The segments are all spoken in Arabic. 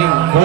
Allah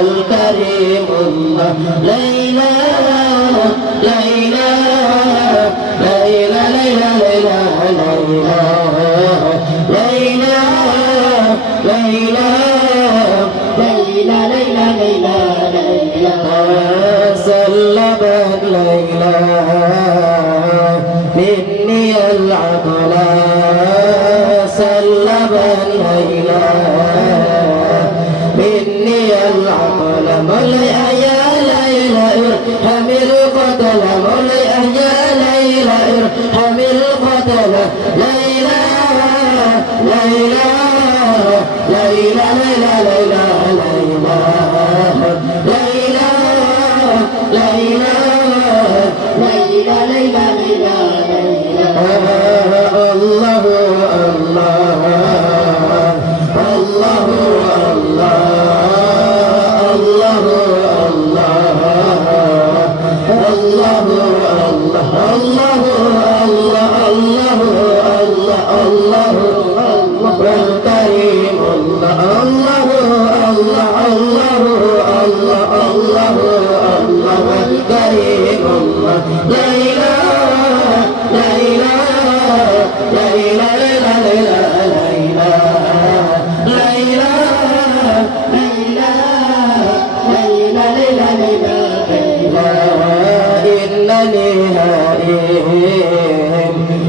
الكريم الله لا إله لا إله لا إله لا إله لا إله لا إله لا إله لا إله سلم لا إله مني العقل سلم لا إله مني العقل مولاي يا ليلى ارحم القتل مولاي يا ليلى ارحم القتل لا إله لا إله لا إله لا إله لا إله لا إله لا إله لا إله الله الله الله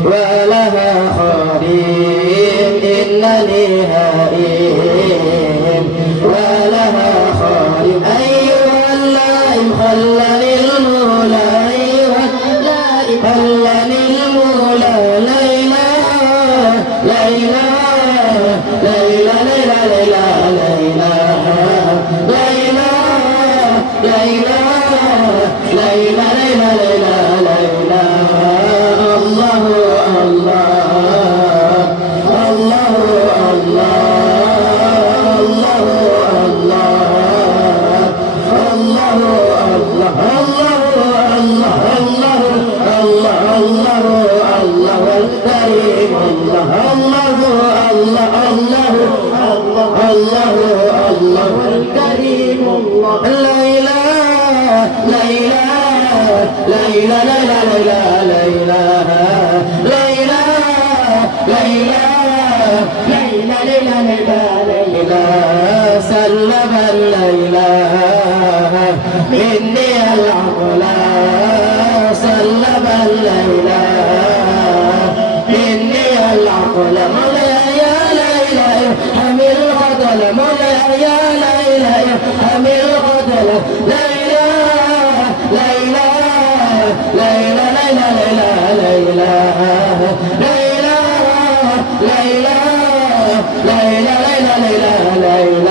ولها خادم إنني هائم ولها خادم أيها اللائم خلني المولى أيها اللائم خلني المولى لا إله لا إله لا إله لا إله لا إله لا إله لا إله لا إله لا إله الله الله الله الله الله الله الله الكريم الله الله الله الله الله الكريم الله لا إله لا إله لا إله لا إله لا إله لا إله لا إله لا إله سلم لا إله مني العقل سلم لا إله مني العقل مولاي يا ليلى ارحم القتل مولاي يا ليلى ارحم القتل لا إله لا إله لا إله لا إله لا إله لا إله لا إله لا إله لا إله لا إله